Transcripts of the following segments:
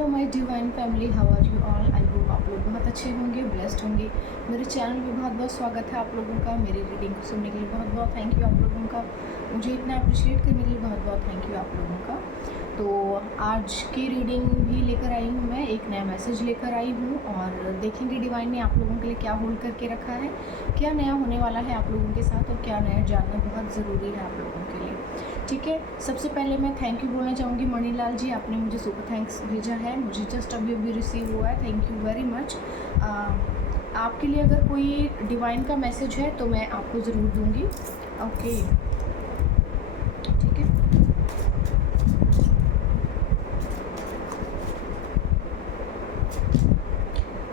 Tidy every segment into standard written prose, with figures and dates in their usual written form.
Hello my divine family, how are you all. I hope आप लोग बहुत अच्छे होंगे, ब्लेस्ड होंगे। मेरे चैनल में बहुत बहुत स्वागत है आप लोगों का। मेरी रीडिंग को सुनने के लिए बहुत बहुत थैंक यू आप लोगों का। मुझे इतना अप्रिशिएट करने के लिए बहुत बहुत थैंक यू आप लोगों का। तो आज की रीडिंग भी लेकर आई हूँ मैं, एक नया मैसेज लेकर आई हूँ और देखेंगे डिवाइन ने आप लोगों के लिए क्या होल्ड करके रखा है, क्या नया होने वाला है आप लोगों के साथ और क्या नया जानना बहुत ज़रूरी है आप लोगों के लिए। ठीक है, सबसे पहले मैं थैंक यू बोलना चाहूँगी मणिलाल जी, आपने मुझे सुपर थैंक्स भेजा है, मुझे जस्ट अभी अभी रिसीव हुआ है। Thank you very much. आपके लिए अगर कोई डिवाइन का मैसेज है तो मैं आपको ज़रूर दूँगी। ओके, ठीक है।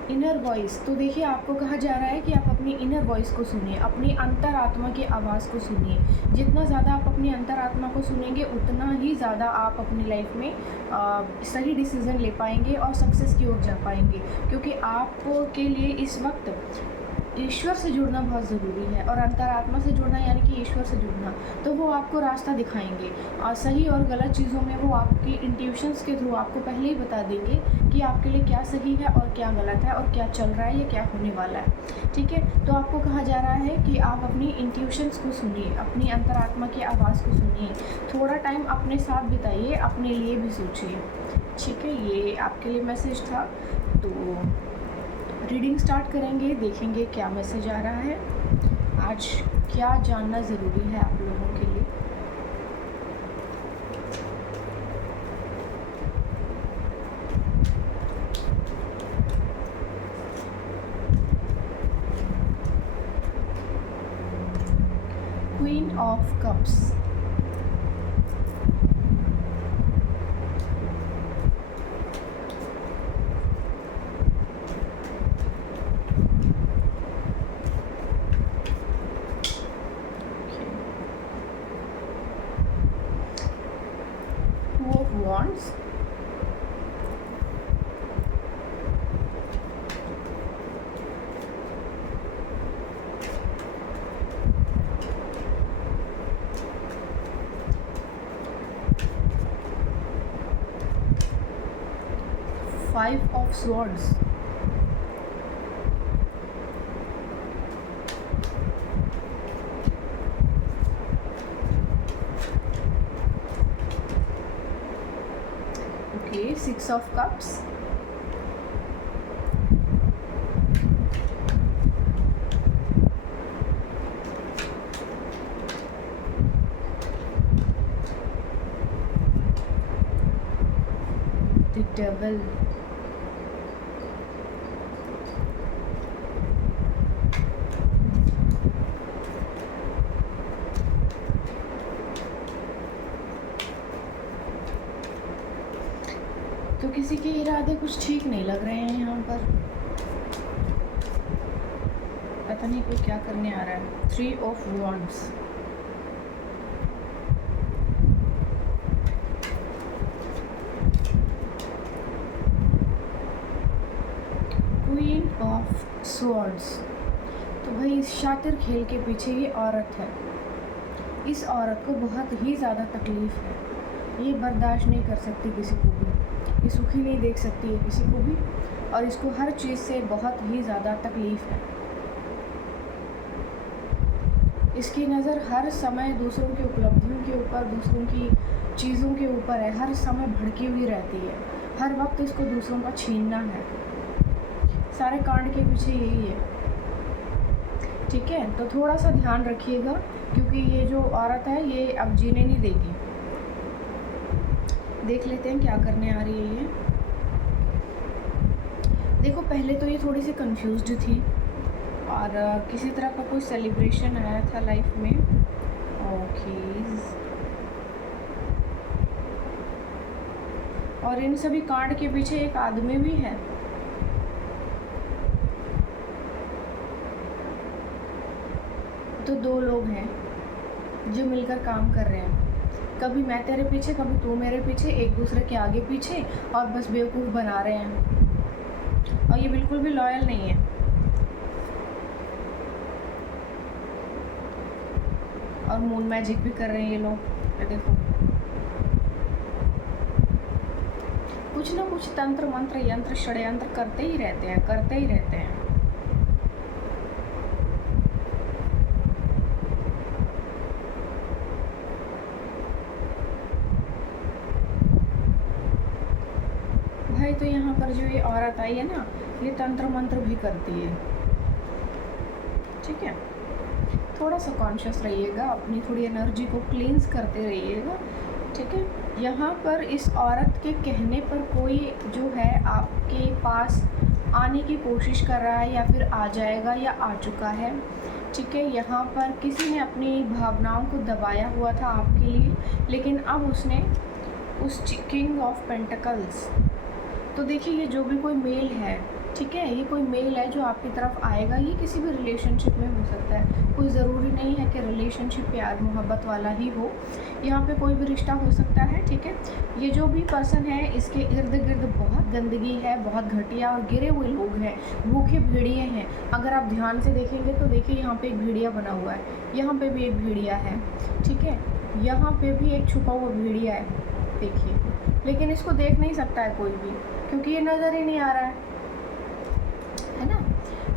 इनर वॉइस, तो देखिए आपको कहा जा रहा है कि आप अपनी इनर वॉइस को सुनिए, अपनी अंतरात्मा की आवाज़ को सुनिए। जितना ज़्यादा आप अपनी अंतरात्मा को सुनेंगे उतना ही ज़्यादा आप अपनी लाइफ में सही डिसीज़न ले पाएंगे और सक्सेस की ओर जा पाएंगे, क्योंकि आपके लिए इस वक्त ईश्वर से जुड़ना बहुत ज़रूरी है और अंतरात्मा से जुड़ना यानी कि ईश्वर से जुड़ना। तो वो आपको रास्ता दिखाएंगे और सही और गलत चीज़ों में वो आपकी इंट्यूशंस के थ्रू आपको पहले ही बता देंगे कि आपके लिए क्या सही है और क्या गलत है और क्या चल रहा है या क्या होने वाला है। ठीक है, तो आपको कहा जा रहा है कि आप अपनी इंट्यूशंस को सुनिए, अपनी अंतरात्मा की आवाज़ को सुनिए, थोड़ा टाइम अपने साथ बिताइए, अपने लिए भी सोचिए। ठीक है, ये आपके लिए मैसेज था। तो रीडिंग स्टार्ट करेंगे, देखेंगे क्या मैसेज आ रहा है, आज क्या जानना ज़रूरी है आप लोगों के लिए। Queen of cups, two of wands, five of swords, okay, six of cups, the devil, तो किसी के इरादे कुछ ठीक नहीं लग रहे हैं यहाँ पर, पता नहीं कोई क्या करने आ रहा है। Three of wands, queen of swords, तो भाई इस शातिर खेल के पीछे ये औरत है। इस औरत को बहुत ही ज़्यादा तकलीफ़ है, ये बर्दाश्त नहीं कर सकती किसी को भी, ये सुखी नहीं देख सकती है किसी को भी और इसको हर चीज़ से बहुत ही ज़्यादा तकलीफ़ है। इसकी नज़र हर समय दूसरों की उपलब्धियों के ऊपर, दूसरों की चीज़ों के ऊपर है, हर समय भड़की हुई रहती है, हर वक्त इसको दूसरों का छीनना है। सारे कांड के पीछे यही है। ठीक है, तो थोड़ा सा ध्यान रखिएगा क्योंकि ये जो औरत है ये अब जीने नहीं देगी। देख लेते हैं क्या करने आ रही है ये। देखो, पहले तो ये थोड़ी सी कंफ्यूज्ड थी और किसी तरह का कोई सेलिब्रेशन आया था लाइफ में। ओके, और इन सभी कांड के पीछे एक आदमी भी है। तो दो लोग हैं जो मिलकर काम कर रहे हैं, कभी मैं तेरे पीछे कभी तू मेरे पीछे, एक दूसरे के आगे पीछे और बस बेवकूफ़ बना रहे हैं और ये बिल्कुल भी लॉयल नहीं है। और मून मैजिक भी कर रहे हैं ये लोग। देखो, कुछ कुछ ना कुछ तंत्र मंत्र यंत्र षड्यंत्र करते ही रहते हैं, करते ही रहते हैं। भाई तो यहाँ पर जो ये औरत आई है ना, ये तंत्र मंत्र भी करती है, ठीक है। थोड़ा सा कॉन्शियस रहिएगा, अपनी थोड़ी एनर्जी को क्लींस करते रहिएगा, ठीक है। यहाँ पर इस औरत के कहने पर कोई जो है आपके पास आने की कोशिश कर रहा है, या फिर आ जाएगा या आ चुका है, ठीक है। यहाँ पर किसी ने अपनी भावनाओं को दबाया हुआ था आपके लिए, लेकिन अब उसने उस किंग ऑफ पेंटिकल्स, तो देखिए ये जो भी कोई मेल है, ठीक है, ये कोई मेल है जो आपकी तरफ आएगा। ये किसी भी रिलेशनशिप में हो सकता है, कोई ज़रूरी नहीं है कि रिलेशनशिप प्यार मोहब्बत वाला ही हो, यहाँ पे कोई भी रिश्ता हो सकता है, ठीक है। ये जो भी पर्सन है, इसके इर्द गिर्द बहुत गंदगी है, बहुत घटिया और गिरे हुए लोग हैं, भूखे भेड़िए हैं। अगर आप ध्यान से देखेंगे तो देखिए यहाँ पे एक भेड़िया बना हुआ है, यहाँ पे भी एक भेड़िया है, ठीक है, यहाँ पे भी एक छुपा हुआ भेड़िया है, देखिए। लेकिन इसको देख नहीं सकता है कोई भी, क्योंकि ये नज़र ही नहीं आ रहा है ना।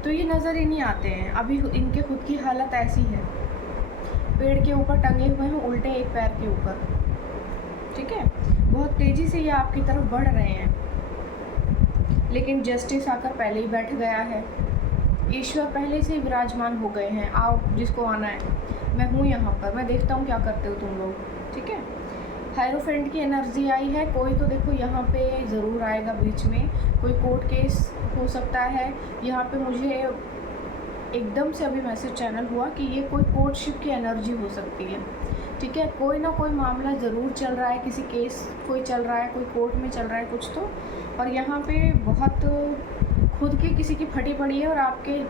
तो ये नज़र ही नहीं आते हैं। अभी इनके खुद की हालत ऐसी है, पेड़ के ऊपर टंगे हुए हैं उल्टे एक पैर के ऊपर, ठीक है। बहुत तेज़ी से ये आपकी तरफ बढ़ रहे हैं, लेकिन जस्टिस आकर पहले ही बैठ गया है। ईश्वर पहले से ही विराजमान हो गए हैं, आओ जिसको आना है, मैं हूँ यहाँ पर, मैं देखता हूँ क्या करते हो तुम लोग, ठीक है। हायरोफेंट की एनर्जी आई है, कोई तो देखो यहाँ पे ज़रूर आएगा बीच में, कोई कोर्ट केस हो सकता है। यहाँ पे मुझे एकदम से अभी मैसेज चैनल हुआ कि ये कोई कोर्टशिप की एनर्जी हो सकती है, ठीक है। कोई ना कोई मामला ज़रूर चल रहा है, किसी केस कोई चल रहा है, कोई कोर्ट में चल रहा है कुछ तो। और यहाँ पे बहुत खुद की किसी की फटी पड़ी है, और आपके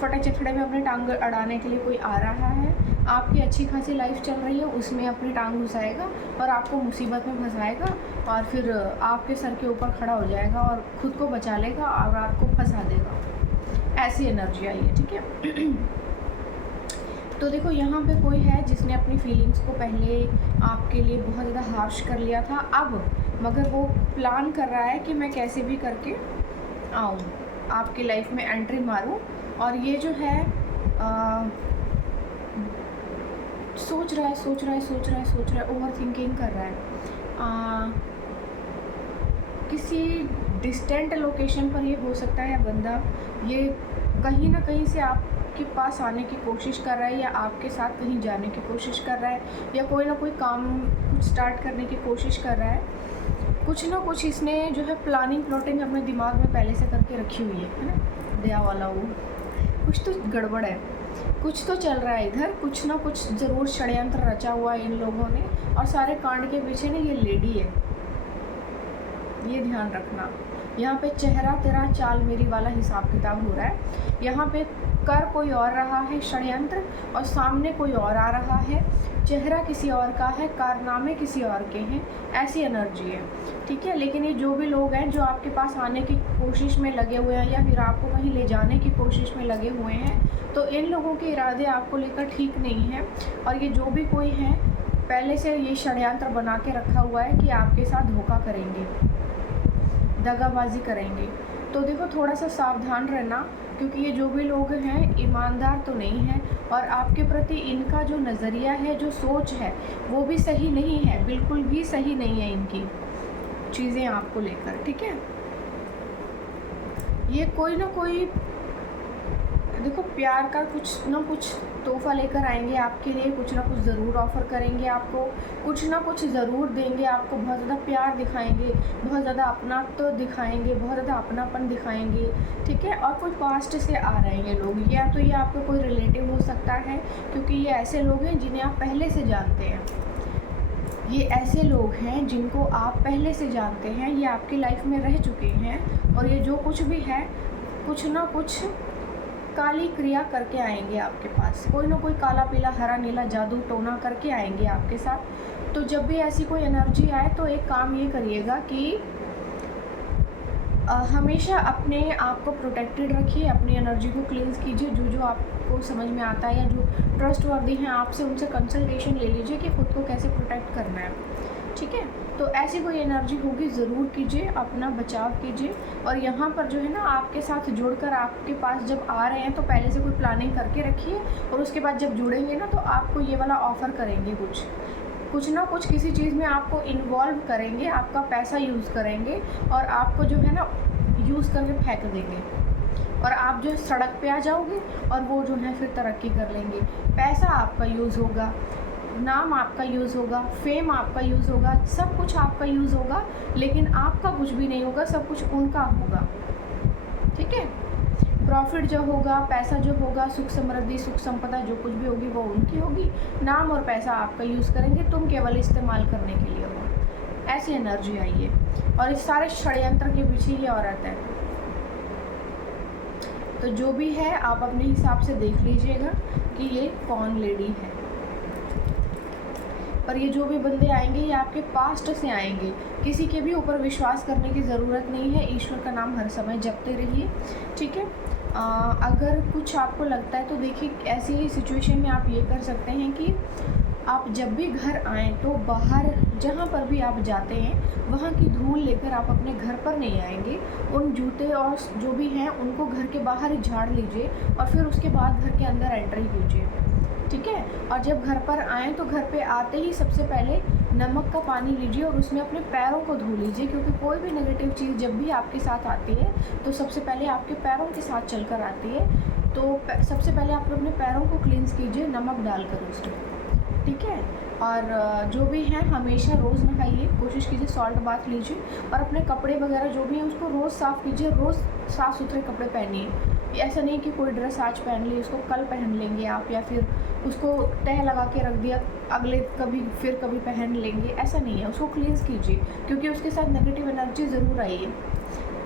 फटे चिथड़े में अपनी टांग अड़ाने के लिए कोई आ रहा है। आपकी अच्छी खासी लाइफ चल रही है, उसमें अपनी टांग घुसाएगा और आपको मुसीबत में फंसाएगा, और फिर आपके सर के ऊपर खड़ा हो जाएगा और ख़ुद को बचा लेगा और आपको फंसा देगा। ऐसी एनर्जी आई है, ठीक है। तो देखो यहाँ पे कोई है जिसने अपनी फीलिंग्स को पहले आपके लिए बहुत ज़्यादा हार्श कर लिया था, अब मगर वो प्लान कर रहा है कि मैं कैसे भी करके आऊँ, आपकी लाइफ में एंट्री मारूँ। और ये जो है सोच रहा है, ओवर थिंकिंग कर रहा है। किसी डिस्टेंट लोकेशन पर ये हो सकता है बंदा, ये कहीं ना कहीं से आपके पास आने की कोशिश कर रहा है, या आपके साथ कहीं जाने की कोशिश कर रहा है, या कोई ना कोई काम कुछ स्टार्ट करने की कोशिश कर रहा है। कुछ ना कुछ इसने जो है प्लानिंग अपने दिमाग में पहले से करके रखी हुई है ना, दया वाला वो। कुछ तो गड़बड़ है, कुछ तो चल रहा है इधर, कुछ ना कुछ ज़रूर षड्यंत्र रचा हुआ है इन लोगों ने। और सारे कांड के पीछे ना ये लेडी है, ये ध्यान रखना। यहाँ पे चेहरा तेरा चाल मेरी वाला हिसाब किताब हो रहा है। यहाँ पे कर कोई और रहा है षड्यंत्र, और सामने कोई और आ रहा है। चेहरा किसी और का है, कारनामे किसी और के हैं, ऐसी एनर्जी है, ठीक है। लेकिन ये जो भी लोग हैं जो आपके पास आने की कोशिश में लगे हुए हैं, या फिर आपको कहीं ले जाने की कोशिश में लगे हुए हैं, तो इन लोगों के इरादे आपको लेकर ठीक नहीं हैं। और ये जो भी कोई हैं, पहले से ये षड्यंत्र बना के रखा हुआ है कि आपके साथ धोखा करेंगे, दगाबाजी करेंगे। तो देखो थोड़ा सा सावधान रहना, क्योंकि ये जो भी लोग हैं ईमानदार तो नहीं हैं, और आपके प्रति इनका जो नज़रिया है, जो सोच है, वो भी सही नहीं है, बिल्कुल भी सही नहीं है इनकी चीज़ें आपको लेकर, ठीक है। ये कोई ना कोई देखो प्यार का कुछ ना कुछ तोहफ़ा लेकर आएंगे आपके लिए, कुछ ना कुछ ज़रूर ऑफ़र करेंगे आपको, कुछ ना कुछ ज़रूर देंगे आपको, बहुत ज़्यादा प्यार दिखाएंगे, बहुत ज़्यादा अपनात्व दिखाएंगे, बहुत ज़्यादा अपनापन दिखाएंगे, ठीक है। और कोई पास्ट से आ रहे हैं ये लोग, या तो ये आपका कोई रिलेटिव हो सकता है, क्योंकि ये ऐसे लोग हैं जिन्हें आप पहले से जानते हैं। ये ऐसे लोग हैं जिनको आप पहले से जानते हैं, ये आपकी लाइफ में रह चुके हैं, और ये जो कुछ भी है, कुछ ना कुछ काली क्रिया करके आएंगे आपके पास। कोई ना कोई काला पीला हरा नीला जादू टोना करके आएंगे आपके साथ। तो जब भी ऐसी कोई एनर्जी आए, तो एक काम ये करिएगा कि हमेशा अपने आप को प्रोटेक्टेड रखिए, अपनी एनर्जी को क्लींस कीजिए। जो आपको समझ में आता है, या जो ट्रस्टवर्दी हैं आपसे, उनसे कंसल्टेशन ले लीजिए कि खुद को कैसे प्रोटेक्ट करना है, ठीक है। ठीक है। तो ऐसी कोई एनर्जी होगी, ज़रूर कीजिए, अपना बचाव कीजिए। और यहाँ पर जो है ना, आपके साथ जुड़कर आपके पास जब आ रहे हैं तो पहले से कोई प्लानिंग करके रखिए, और उसके बाद जब जुड़ेंगे ना तो आपको ये वाला ऑफ़र करेंगे, कुछ ना कुछ किसी चीज़ में आपको इन्वॉल्व करेंगे, आपका पैसा यूज़ करेंगे और आपको जो है ना यूज़ करके फेंक देंगे, और आप जो सड़क पे आ जाओगे और वो जो है फिर तरक्की कर लेंगे। पैसा आपका यूज़ होगा, नाम आपका यूज़ होगा, फेम आपका यूज़ होगा, सब कुछ आपका यूज़ होगा, लेकिन आपका कुछ भी नहीं होगा, सब कुछ उनका होगा, ठीक है। प्रॉफिट जो होगा, पैसा जो होगा, सुख समृद्धि, सुख संपदा जो कुछ भी होगी वो उनकी होगी, नाम और पैसा आपका यूज़ करेंगे, तुम केवल इस्तेमाल करने के लिए हो। ऐसी एनर्जी आई है, और इस सारे षड्यंत्र के पीछे ये औरत है। तो जो भी है आप अपने हिसाब से देख लीजिएगा कि ये कौन लेडी है। पर ये जो भी बंदे आएंगे ये आपके पास्ट से आएंगे, किसी के भी ऊपर विश्वास करने की ज़रूरत नहीं है, ईश्वर का नाम हर समय जपते रहिए, ठीक है। अगर कुछ आपको लगता है तो देखिए, ऐसी सिचुएशन में आप ये कर सकते हैं कि आप जब भी घर आएँ तो बाहर जहाँ पर भी आप जाते हैं वहाँ की धूल लेकर आप अपने घर पर नहीं आएंगे। उन जूते और जो भी हैं उनको घर के बाहर ही झाड़ लीजिए, और फिर उसके बाद घर के अंदर एंट्री कीजिए, ठीक है। और जब घर पर आएँ तो घर पे आते ही सबसे पहले नमक का पानी लीजिए और उसमें अपने पैरों को धो लीजिए, क्योंकि कोई भी नेगेटिव चीज़ जब भी आपके साथ आती है तो सबसे पहले आपके पैरों के साथ चलकर आती है। तो सबसे पहले आप अपने पैरों को क्लींस कीजिए नमक डालकर उसमें, ठीक है। और जो भी हैं हमेशा रोज़ नहाइए, कोशिश कीजिए सॉल्ट बाथ लीजिए, और अपने कपड़े वगैरह जो भी हैं उसको रोज़ साफ़ कीजिए, रोज़ साफ़ सुथरे कपड़े पहनिए। ऐसा नहीं कि कोई ड्रेस आज पहन ली उसको कल पहन लेंगे आप, या फिर उसको तह लगा के रख दिया अगले फिर कभी पहन लेंगे, ऐसा नहीं है। उसको क्लींस कीजिए, क्योंकि उसके साथ नेगेटिव एनर्जी ज़रूर आई है।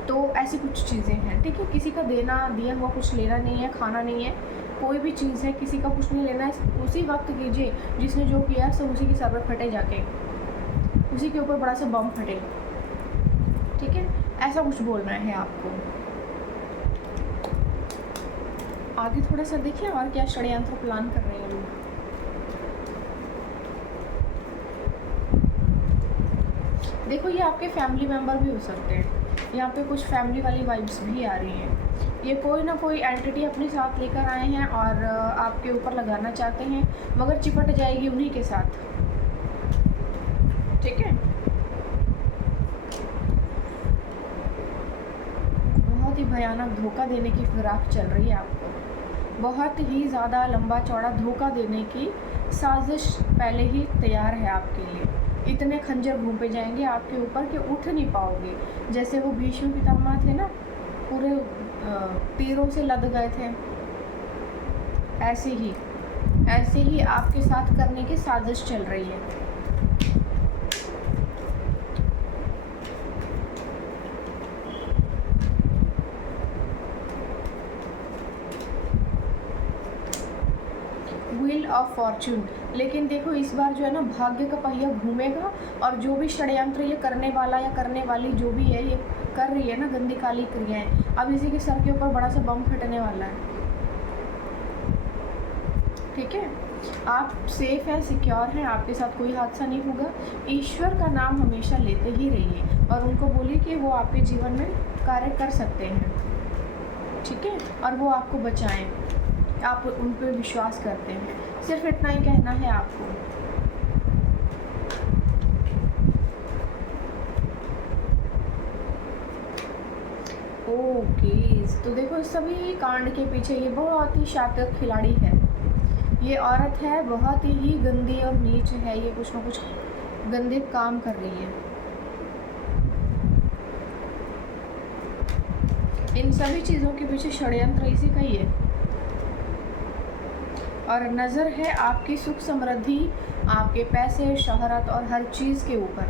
तो ऐसी कुछ चीज़ें हैं, ठीक है। किसी का दिया हुआ कुछ लेना नहीं है, खाना नहीं है, कोई भी चीज़ है किसी का कुछ नहीं लेना है। उसी वक्त कीजिए जिसने जो किया सब उसी के सर पर फटे, जाके उसी के ऊपर बड़ा सा बम फटे, ठीक है। ऐसा कुछ बोलना है आपको। आगे थोड़ा सा देखिए और क्या षड्यंत्र प्लान कर रहे हैं लोग। देखो, ये आपके फैमिली मेम्बर भी हो सकते हैं, यहाँ पे कुछ फैमिली वाली वाइब्स भी आ रही हैं। ये कोई ना कोई एंटिटी अपने साथ लेकर आए हैं और आपके ऊपर लगाना चाहते हैं, मगर चिपट जाएगी उन्हीं के साथ, ठीक है। बहुत ही भयानक धोखा देने की फिराक चल रही है आपको, बहुत ही ज़्यादा लंबा चौड़ा धोखा देने की साजिश पहले ही तैयार है आपके लिए। इतने खंजर घूंपे जाएंगे आपके ऊपर कि उठ नहीं पाओगे। जैसे वो भीष्म पितामह थे ना, पूरे तीरों से लद गए थे, ऐसे ही आपके साथ करने की साजिश चल रही है। Wheel of Fortune. लेकिन देखो, इस बार जो है ना भाग्य का पहिया घूमेगा, और जो भी षड्यंत्र ये करने वाला या करने वाली जो भी है ये कर रही है ना गंदी काली क्रियाएं, अब इसी के सर के ऊपर बड़ा सा बम फटने वाला है, ठीक है। आप सेफ हैं, सिक्योर हैं, आपके साथ कोई हादसा नहीं होगा। ईश्वर का नाम हमेशा लेते ही रहिए और उनको बोलिए कि वो आपके जीवन में कार्य कर सकते हैं, ठीक है, और वो आपको बचाएं। आप उन पर विश्वास करते हैं, सिर्फ इतना ही कहना है आपको। ओके, तो देखो सभी कांड के पीछे ये बहुत ही शातिर खिलाड़ी है, ये औरत है, बहुत ही गंदी और नीच है, ये कुछ ना कुछ गंदे काम कर रही है। इन सभी चीज़ों के पीछे षड्यंत्र इसी का ही है, और नज़र है आपकी सुख समृद्धि, आपके पैसे, शोहरत और हर चीज़ के ऊपर।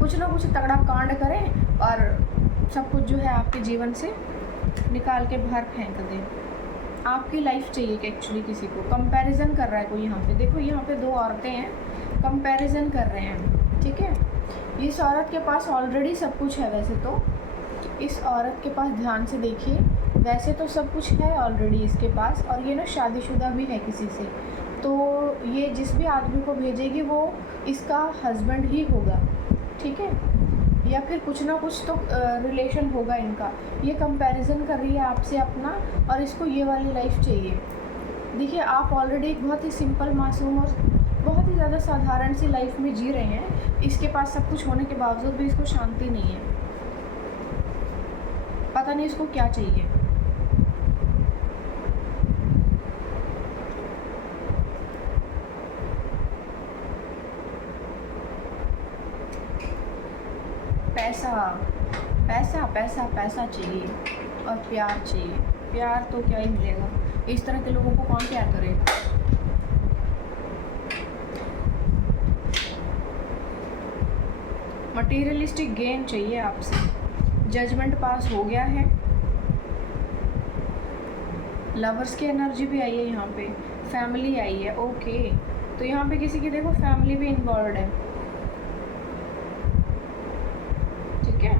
कुछ ना कुछ तगड़ा कांड करें और सब कुछ जो है आपके जीवन से निकाल के बाहर फेंक दें। आपकी लाइफ चाहिए कि एक्चुअली किसी को कंपैरिजन कर रहा है कोई। यहाँ पे देखो, यहाँ पे दो औरतें हैं, कंपैरिजन कर रहे हैं, ठीक है। इस औरत के पास ऑलरेडी सब कुछ है वैसे तो, इस औरत के पास ध्यान से देखिए, वैसे तो सब कुछ है ऑलरेडी इसके पास, और ये ना शादीशुदा भी है किसी से, तो ये जिस भी आदमी को भेजेगी वो इसका हस्बैंड ही होगा, ठीक है, या फिर कुछ ना कुछ तो रिलेशन होगा इनका। ये कंपैरिजन कर रही है आपसे अपना, और इसको ये वाली लाइफ चाहिए। देखिए, आप ऑलरेडी एक बहुत ही सिंपल, मासूम और बहुत ही ज़्यादा साधारण सी लाइफ में जी रहे हैं। इसके पास सब कुछ होने के बावजूद भी इसको शांति नहीं है। पता नहीं इसको क्या चाहिए। पैसा पैसा पैसा पैसा चाहिए और प्यार चाहिए। प्यार तो क्या ही मिलेगा, इस तरह के लोगों को कौन प्यार करे। मटेरियलिस्टिक गेन चाहिए आपसे। जजमेंट पास हो गया है। लवर्स की एनर्जी भी आई है यहाँ पे। फैमिली आई है, ओके। तो यहाँ पे किसी की देखो फैमिली भी इन्वॉल्व है, ठीक है।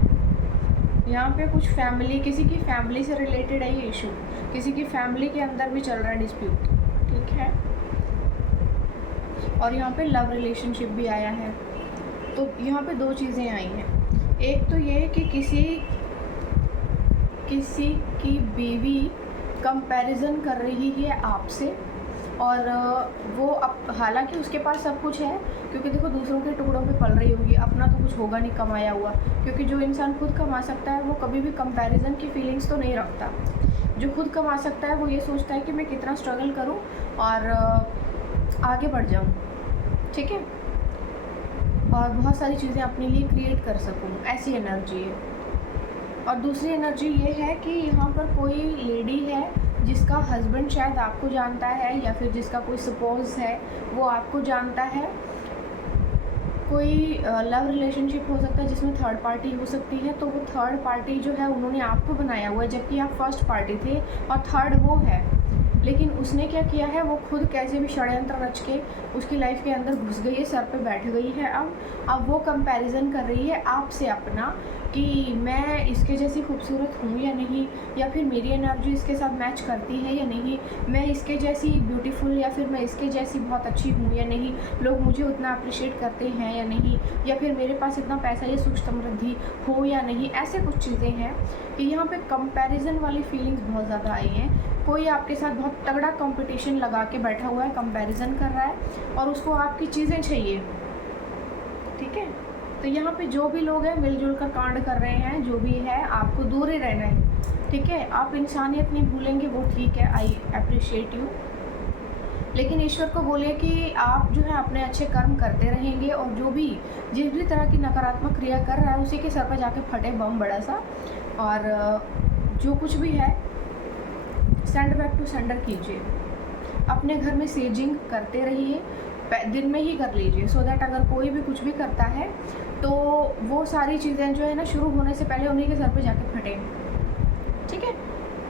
यहाँ पे कुछ फैमिली, किसी की फैमिली से रिलेटेड है ये इशू। किसी की फैमिली के अंदर भी चल रहा है डिस्प्यूट, ठीक है। और यहाँ पे लव रिलेशनशिप भी आया है। तो यहाँ पे दो चीज़ें आई हैं। एक तो ये कि किसी की बीवी कंपैरिजन कर रही है आपसे, और वो अब हालांकि उसके पास सब कुछ है, क्योंकि देखो दूसरों के टुकड़ों पे पल रही होगी, अपना तो कुछ होगा नहीं कमाया हुआ। क्योंकि जो इंसान खुद कमा सकता है वो कभी भी कंपैरिजन की फीलिंग्स तो नहीं रखता। जो खुद कमा सकता है वो ये सोचता है कि मैं कितना स्ट्रगल करूं और आगे बढ़ जाऊं, ठीक है, और बहुत सारी चीज़ें अपने लिए क्रिएट कर सकूं, ऐसी एनर्जी है। और दूसरी एनर्जी ये है कि यहाँ पर कोई लेडी है जिसका हस्बैंड शायद आपको जानता है, या फिर जिसका कोई सपोज है वो आपको जानता है। कोई लव रिलेशनशिप हो सकता है जिसमें थर्ड पार्टी हो सकती है। तो वो थर्ड पार्टी जो है उन्होंने आपको बनाया हुआ है, जबकि आप फर्स्ट पार्टी थे और थर्ड वो है। लेकिन उसने क्या किया है, वो खुद कैसे भी षड्यंत्र रच के उसकी लाइफ के अंदर घुस गई है, सर पे बैठ गई है। अब वो कंपैरिजन कर रही है आपसे अपना, कि मैं इसके जैसी खूबसूरत हूँ या नहीं, या फिर मेरी एनर्जी इसके साथ मैच करती है या नहीं, मैं इसके जैसी ब्यूटीफुल या फिर मैं इसके जैसी बहुत अच्छी हूँ या नहीं, लोग मुझे उतना अप्रिशिएट करते हैं या नहीं, या फिर मेरे पास इतना पैसा या सुख समृद्धि हो या नहीं। ऐसे कुछ चीज़ें हैं कि यहाँ पे कंपैरिजन वाली फीलिंग्स बहुत ज़्यादा आई हैं। कोई आपके साथ बहुत तगड़ा कंपटीशन लगा के बैठा हुआ है, कंपैरिजन कर रहा है और उसको आपकी चीज़ें चाहिए, ठीक है। तो यहाँ पे जो भी लोग हैं मिलजुल कर कांड कर रहे हैं, जो भी है आपको दूर ही रहना है, ठीक है। आप इंसानियत नहीं भूलेंगे वो ठीक है, आई अप्रिशिएट यू। लेकिन ईश्वर को बोलिए कि आप जो है अपने अच्छे कर्म करते रहेंगे, और जो भी जिस भी तरह की नकारात्मक क्रिया कर रहा है उसी के सर पर जाके फटे बम बड़ा सा। और जो कुछ भी है सेंड बैक टू सेंडर कीजिए। अपने घर में सेजिंग करते रहिए, दिन में ही कर लीजिए, सो दैट अगर कोई भी कुछ भी करता है तो वो सारी चीज़ें जो है ना शुरू होने से पहले उन्हीं के सर पे जाके फटे, ठीक है।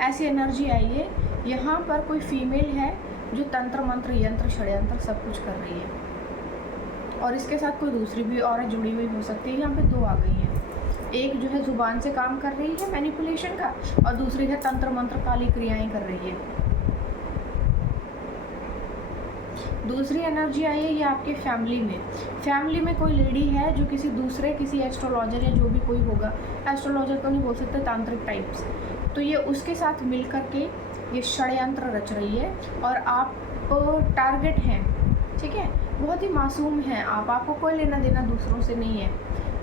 ऐसी एनर्जी आई है। यहाँ पर कोई फीमेल है जो तंत्र मंत्र यंत्र षड्यंत्र सब कुछ कर रही है, और इसके साथ कोई दूसरी भी औरत जुड़ी हुई हो सकती है। यहाँ पे दो आ गई हैं, एक जो है ज़ुबान से काम कर रही है मैनिपुलेशन का, और दूसरी है तंत्र मंत्र काली क्रियाएं कर रही है। दूसरी एनर्जी आई है ये आपके फैमिली में कोई लेडी है जो किसी एस्ट्रोलॉजर या जो भी कोई होगा, एस्ट्रोलॉजर तो नहीं बोल सकते, तांत्रिक टाइप्स, तो ये उसके साथ मिल कर के ये षड्यंत्र रच रही है और आप टारगेट हैं, ठीक है। बहुत ही मासूम हैं आप, आपको कोई लेना देना दूसरों से नहीं है,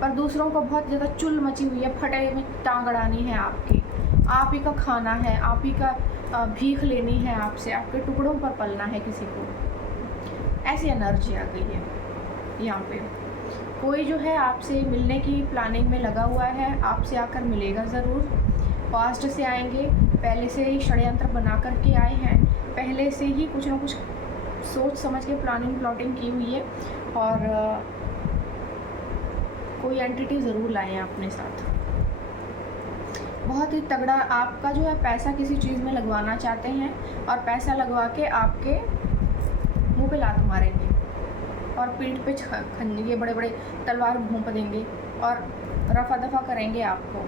पर दूसरों को बहुत ज़्यादा चुल मची हुई है, फटे में टांग अड़ानी है आपकी, आप ही का खाना है, आप ही का भीख लेनी है आपसे, आपके टुकड़ों पर पलना है किसी को। ऐसी एनर्जी आ गई है। यहाँ पे कोई जो है आपसे मिलने की प्लानिंग में लगा हुआ है, आपसे आकर मिलेगा ज़रूर। पास्ट से आएंगे, पहले से ही षड्यंत्र बना कर के आए हैं, पहले से ही कुछ ना कुछ सोच समझ के प्लाटिंग की हुई है, और कोई एंटिटी ज़रूर लाए हैं अपने साथ। बहुत ही तगड़ा आपका जो है पैसा किसी चीज़ में लगवाना चाहते हैं, और पैसा लगवा के आपके मुंह पे लात मारेंगे और पीठ पे खंजर, बड़े बड़े तलवार भोंप देंगे और रफा दफा करेंगे आपको।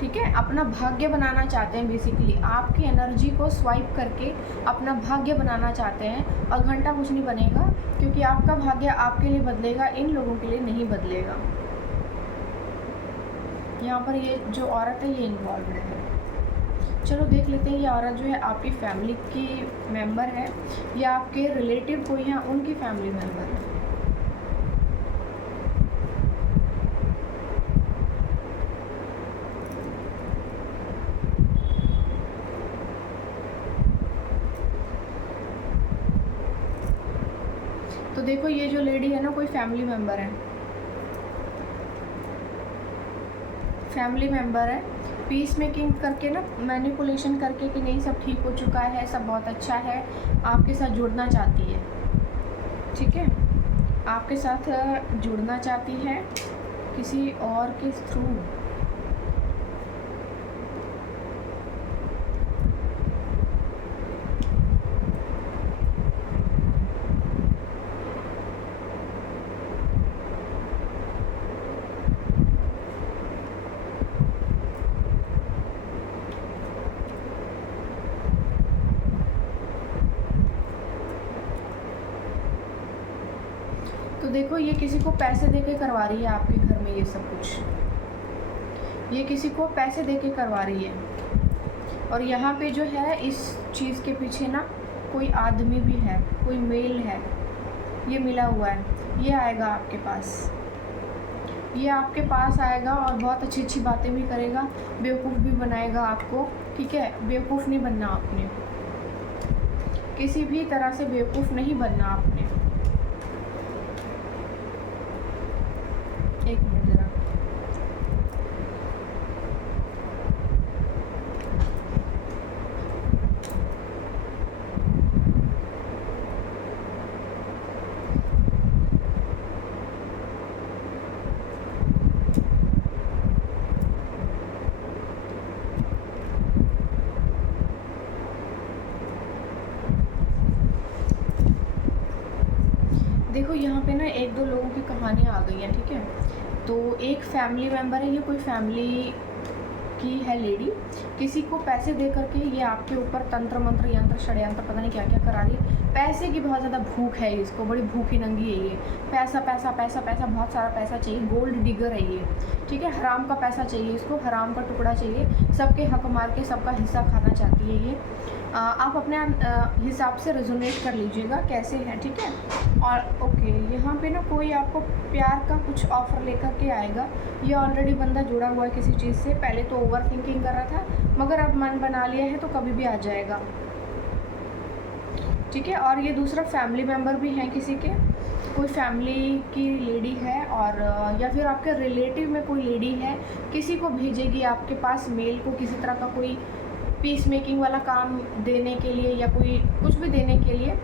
ठीक है, अपना भाग्य बनाना चाहते हैं। बेसिकली आपकी एनर्जी को स्वाइप करके अपना भाग्य बनाना चाहते हैं, और घंटा कुछ नहीं बनेगा, क्योंकि आपका भाग्य आपके लिए बदलेगा, इन लोगों के लिए नहीं बदलेगा। यहाँ पर ये जो औरत है ये इन्वॉल्व है। चलो देख लेते हैं ये औरत जो है आपकी फैमिली की मेंबर है या आपके रिलेटिव कोई है उनकी फैमिली मेंबर है। तो देखो ये जो लेडी है ना कोई फैमिली मेंबर है, फैमिली मेंबर है। पीस मेकिंग करके ना, मैनिपुलेशन करके कि नहीं सब ठीक हो चुका है, सब बहुत अच्छा है, आपके साथ जुड़ना चाहती है। ठीक है, आपके साथ जुड़ना चाहती है किसी और के थ्रू। तो देखो ये किसी को पैसे देके करवा रही है आपके घर में ये सब कुछ, ये किसी को पैसे देके करवा रही है। और यहाँ पे जो है इस चीज़ के पीछे ना कोई आदमी भी है, कोई मेल है, ये मिला हुआ है। ये आएगा आपके पास, ये आपके पास आएगा और बहुत अच्छी अच्छी बातें भी करेगा, बेवकूफ़ भी बनाएगा आपको। ठीक है, बेवकूफ़ नहीं बनना आपने, किसी भी तरह से बेवकूफ़ नहीं बनना आपने। एक मिनट ज़रा, देखो यहाँ पे ना एक दो लोगों की कहानियाँ आ गई हैं। ठीक है, तो एक फैमिली मेम्बर है, ये कोई फैमिली की है लेडी, किसी को पैसे दे करके ये आपके ऊपर तंत्र मंत्र यंत्र षड्यंत्र पता नहीं क्या क्या करा रही है। पैसे की बहुत ज़्यादा भूख है इसको, बड़ी भूखी नंगी है ये। पैसा पैसा पैसा पैसा, बहुत सारा पैसा चाहिए, गोल्ड डिगर है ये। ठीक है, हराम का पैसा चाहिए इसको, हराम का टुकड़ा चाहिए, सबके हक मार के सबका हिस्सा खाना चाहती है ये। आप अपने हिसाब से रेजोनेट कर लीजिएगा कैसे है। ठीक है, और ओके यहाँ पे ना कोई आपको प्यार का कुछ ऑफ़र लेकर के आएगा। ये ऑलरेडी बंदा जुड़ा हुआ है किसी चीज़ से, पहले तो ओवर थिंकिंग कर रहा था, मगर अब मन बना लिया है तो कभी भी आ जाएगा। ठीक है, और ये दूसरा फैमिली मेम्बर भी हैं किसी के, कोई फैमिली की लेडी है, और या फिर आपके रिलेटिव में कोई लेडी है, किसी को भेजेगी आपके पास मेल को किसी तरह का कोई पीस मेकिंग वाला काम देने के लिए या कोई कुछ भी देने के लिए,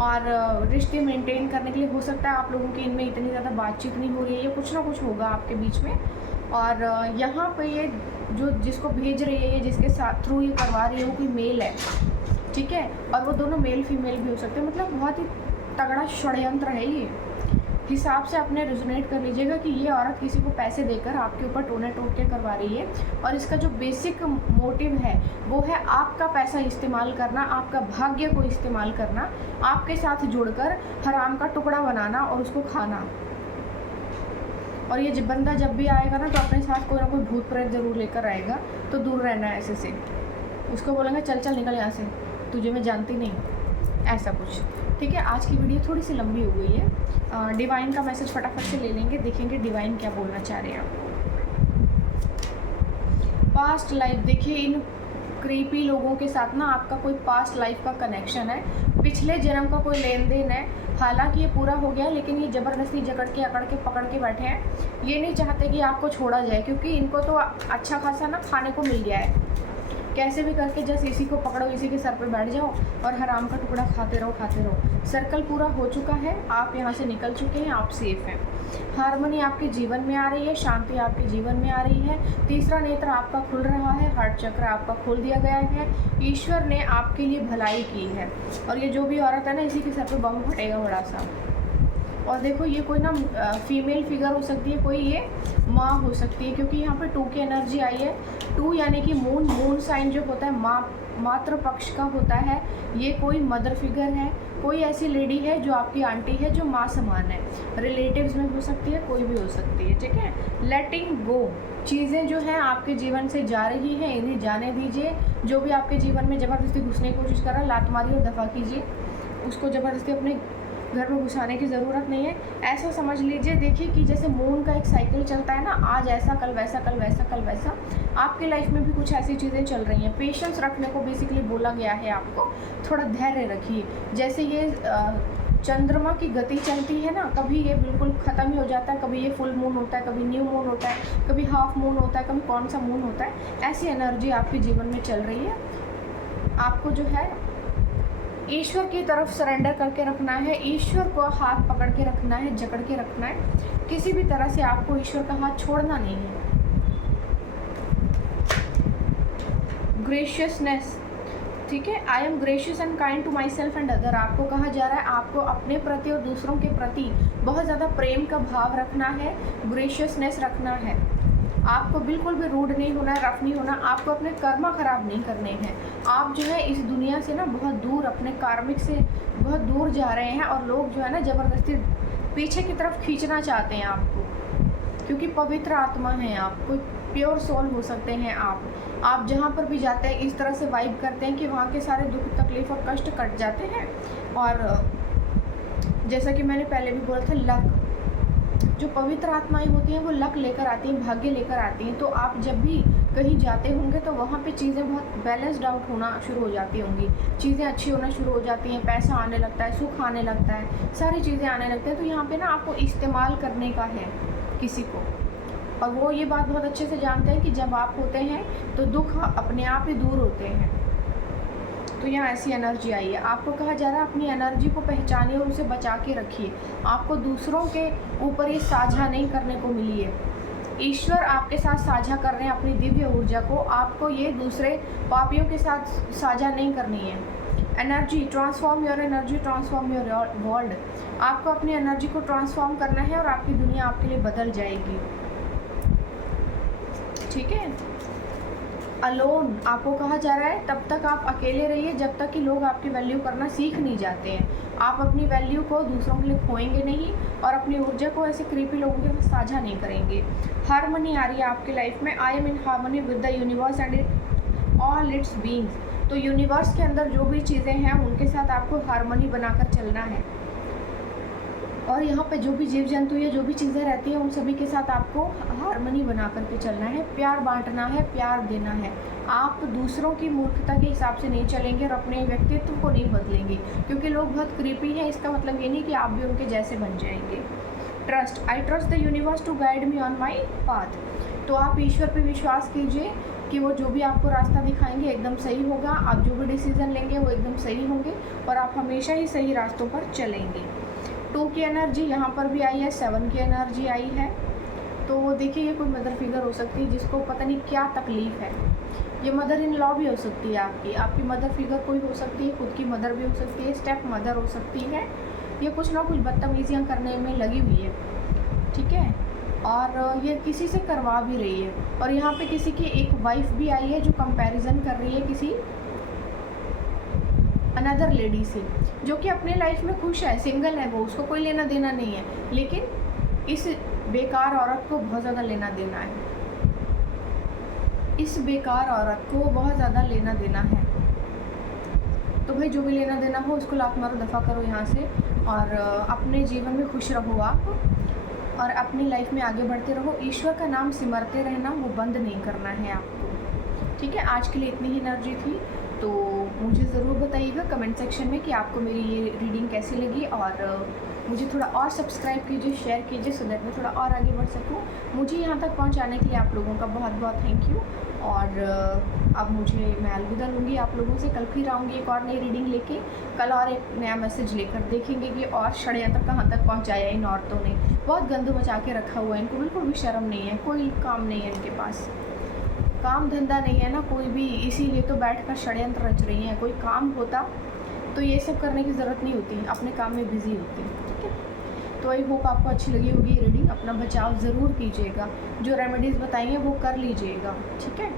और रिश्ते मेंटेन करने के लिए। हो सकता है आप लोगों की इनमें इतनी ज़्यादा बातचीत नहीं हो रही है या कुछ ना कुछ होगा आपके बीच में। और यहाँ पे ये जो जिसको भेज रही है, ये जिसके साथ थ्रू ये करवा रही है, वो कोई मेल है। ठीक है, और वो दोनों मेल फीमेल भी हो सकते हैं, मतलब बहुत ही तगड़ा षड्यंत्र है ये। हिसाब से अपने रेजोनेट कर लीजिएगा कि ये औरत किसी को पैसे देकर आपके ऊपर टोने टोट के करवा रही है, और इसका जो बेसिक मोटिव है वो है आपका पैसा इस्तेमाल करना, आपका भाग्य को इस्तेमाल करना, आपके साथ जुड़कर हराम का टुकड़ा बनाना और उसको खाना। और ये बंदा जब भी आएगा ना तो अपने साथ कोई ना कोई भूत प्रेत ज़रूर लेकर आएगा, तो दूर रहना है ऐसे से। उसको बोलेंगे चल चल निकल यहाँ से, तुझे मैं जानती नहीं, ऐसा कुछ। ठीक है, आज की वीडियो थोड़ी सी लंबी हो गई है। डिवाइन का मैसेज फटाफट से ले लेंगे, देखेंगे डिवाइन क्या बोलना चाह रहे हैं आपको। पास्ट लाइफ, देखिए इन क्रीपी लोगों के साथ ना आपका कोई पास्ट लाइफ का कनेक्शन है, पिछले जन्म का कोई लेन देन है। हालांकि ये पूरा हो गया, लेकिन ये ज़बरदस्ती जकड़ के अकड़ के पकड़ के बैठे हैं। ये नहीं चाहते कि आपको छोड़ा जाए, क्योंकि इनको तो अच्छा खासा ना खाने को मिल गया है। कैसे भी करके जस्ट इसी को पकड़ो, इसी के सर पे बैठ जाओ और हराम का टुकड़ा खाते रहो खाते रहो। सर्कल पूरा हो चुका है, आप यहाँ से निकल चुके हैं, आप सेफ हैं। हार्मनी आपके जीवन में आ रही है, शांति आपके जीवन में आ रही है। तीसरा नेत्र आपका खुल रहा है, हार्ट चक्र आपका खोल दिया गया है। ईश्वर ने आपके लिए भलाई की है। और ये जो भी औरत है ना, इसी के सर पे बम फटेगा बड़ा सा। और देखो ये कोई ना फीमेल फिगर हो सकती है, कोई ये माँ हो सकती है, क्योंकि यहाँ पे 2 की एनर्जी आई है। 2 यानी कि मून साइन जो होता है मातृ पक्ष का होता है। ये कोई मदर फिगर है, कोई ऐसी लेडी है जो आपकी आंटी है, जो माँ समान है। रिलेटिव्स में हो सकती है, कोई भी हो सकती है, ठीक है। लेटिंग गो, चीज़ें जो हैं आपके जीवन से जा रही हैं, इन्हें जाने दीजिए। जो भी आपके जीवन में ज़बरदस्ती घुसने की कोशिश कर रहा है, लात मारिए और दफ़ा कीजिए। उसको ज़बरदस्ती अपने घर में घुसाने की ज़रूरत नहीं है। ऐसा समझ लीजिए, देखिए कि जैसे मून का एक साइकिल चलता है ना, आज ऐसा, कल वैसा, कल वैसा, कल वैसा। आपकी लाइफ में भी कुछ ऐसी चीज़ें चल रही हैं। पेशेंस रखने को बेसिकली बोला गया है आपको, थोड़ा धैर्य रखिए। जैसे ये चंद्रमा की गति चलती है ना, कभी ये बिल्कुल ख़त्म ही हो जाता है, कभी ये फुल मून होता है, कभी न्यू मून होता है, कभी हाफ मून होता है, कभी कौन सा मून होता है। ऐसी एनर्जी आपके जीवन में चल रही है। आपको जो है ईश्वर की तरफ सरेंडर करके रखना है, ईश्वर को हाथ पकड़ के रखना है, जकड़ के रखना है। किसी भी तरह से आपको ईश्वर का हाथ छोड़ना नहीं है। ग्रेशियसनेस, ठीक है, I am gracious and kind to myself and other. आपको कहा जा रहा है आपको अपने प्रति और दूसरों के प्रति बहुत ज़्यादा प्रेम का भाव रखना है, ग्रेशियसनेस रखना है। आपको बिल्कुल भी रूड नहीं होना है, रफ नहीं होना। आपको अपने कर्म खराब नहीं करने हैं। आप जो है इस दुनिया से ना बहुत दूर, अपने कार्मिक से बहुत दूर जा रहे हैं, और लोग जो है ना ज़बरदस्ती पीछे की तरफ खींचना चाहते हैं आपको, क्योंकि पवित्र आत्मा हैं आप, कोई प्योर सोल हो सकते हैं आप जहाँ पर भी जाते हैं इस तरह से वाइब करते हैं कि वहाँ के सारे दुख तकलीफ़ और कष्ट कट जाते हैं। और जैसा कि मैंने पहले भी बोला था, लक, जो पवित्र आत्माएं होती हैं वो लक लेकर आती हैं, भाग्य लेकर आती हैं। तो आप जब भी कहीं जाते होंगे तो वहाँ पे चीज़ें बहुत बैलेंस्ड आउट होना शुरू हो जाती होंगी, चीज़ें अच्छी होना शुरू हो जाती हैं, पैसा आने लगता है, सुख आने लगता है, सारी चीज़ें आने लगती हैं। तो यहाँ पे ना आपको इस्तेमाल करने का है किसी को, और वो ये बात बहुत अच्छे से जानते हैं कि जब आप होते हैं तो दुख अपने आप ही दूर होते हैं। तो यहाँ ऐसी एनर्जी आई है। आपको कहा जा रहा है अपनी एनर्जी को पहचानिए और उसे बचा के रखिए। आपको दूसरों के ऊपर ये साझा नहीं करने को मिली है। ईश्वर आपके साथ साझा कर रहे हैं अपनी दिव्य ऊर्जा को, आपको ये दूसरे पापियों के साथ साझा नहीं करनी है। Energy, transform your energy, transform your world. आपको अपनी एनर्जी को ट्रांसफॉर्म करना है और आपकी दुनिया आपके लिए बदल जाएगी, ठीक है। अलोन, आपको कहा जा रहा है तब तक आप अकेले रहिए जब तक कि लोग आपकी वैल्यू करना सीख नहीं जाते हैं। आप अपनी वैल्यू को दूसरों के लिए खोएंगे नहीं, और अपनी ऊर्जा को ऐसे क्रीपी लोगों के साथ साझा नहीं करेंगे। हारमनी आ रही है आपकी लाइफ में। I am in harmony with the universe and it all it's beings. तो यूनिवर्स के अंदर जो भी चीज़ें हैं उनके साथ आपको हारमनी बनाकर चलना है, और यहाँ पे जो भी जीव जंतु या जो भी चीज़ें रहती हैं उन सभी के साथ आपको हारमनी बना करके चलना है। प्यार बांटना है, प्यार देना है। आप दूसरों की मूर्खता के हिसाब से नहीं चलेंगे और अपने व्यक्तित्व को नहीं बदलेंगे, क्योंकि लोग बहुत क्रीपी हैं। इसका मतलब ये नहीं कि आप भी उनके जैसे बन जाएंगे। Trust, I trust the universe to guide me on my path. तो आप ईश्वर पर विश्वास कीजिए कि वो जो भी आपको रास्ता दिखाएंगे एकदम सही होगा। आप जो भी डिसीज़न लेंगे वो एकदम सही होंगे, और आप हमेशा ही सही रास्तों पर चलेंगे। 2 की एनर्जी यहाँ पर भी आई है, 7 की एनर्जी आई है। तो देखिए ये कोई मदर फिगर हो सकती है जिसको पता नहीं क्या तकलीफ़ है। ये मदर इन लॉ भी हो सकती है आपकी मदर फिगर कोई हो सकती है, खुद की मदर भी हो सकती है, स्टेप मदर हो सकती है। ये कुछ ना कुछ बदतमीजियाँ करने में लगी हुई है, ठीक है, और ये किसी से करवा भी रही है। और यहाँ पे किसी की एक वाइफ भी आई है जो कंपैरिजन कर रही है किसी अनदर लेडी से, जो कि अपने लाइफ में खुश है, सिंगल है, वो उसको कोई लेना देना नहीं है, लेकिन इस बेकार औरत को बहुत ज़्यादा लेना देना है। इस बेकार औरत को बहुत ज़्यादा लेना देना है। तो भाई जो भी लेना देना हो उसको लात मारो, दफ़ा करो यहाँ से, और अपने जीवन में खुश रहो आप, और अपनी लाइफ में आगे बढ़ते रहो। ईश्वर का नाम सिमरते रहना, वो बंद नहीं करना है आपको, ठीक है। आज के लिए इतनी ही एनर्जी थी। तो मुझे ज़रूर बताइएगा कमेंट सेक्शन में कि आपको मेरी ये रीडिंग कैसी लगी, और मुझे थोड़ा और सब्सक्राइब कीजिए, शेयर कीजिए, सो दैट मैं थोड़ा और आगे बढ़ सकूँ। मुझे यहाँ तक पहुँचाने के लिए आप लोगों का बहुत बहुत थैंक यू। और अब मैं अलविदा लूँगी आप लोगों से। कल फिर आऊँगी एक और नई रीडिंग लेके, कल और एक नया मैसेज लेकर। देखेंगे कि और षड्यंत्र कहाँ तक पहुँचाया इन औरतों ने। बहुत गंद मचा के रखा हुआ है, इनको बिल्कुल भी शर्म नहीं है, कोई काम नहीं है इनके पास, काम धंधा नहीं है ना कोई भी, इसीलिए तो बैठकर षड्यंत्र रच रही हैं। कोई काम होता तो ये सब करने की ज़रूरत नहीं होती, अपने काम में बिज़ी होती, ठीक है। तो आई होप आपको अच्छी लगी होगी ये रीडिंग। अपना बचाव ज़रूर कीजिएगा, जो रेमेडीज़ बताई हैं वो कर लीजिएगा, ठीक है।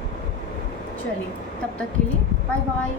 चलिए, तब तक के लिए बाय बाय।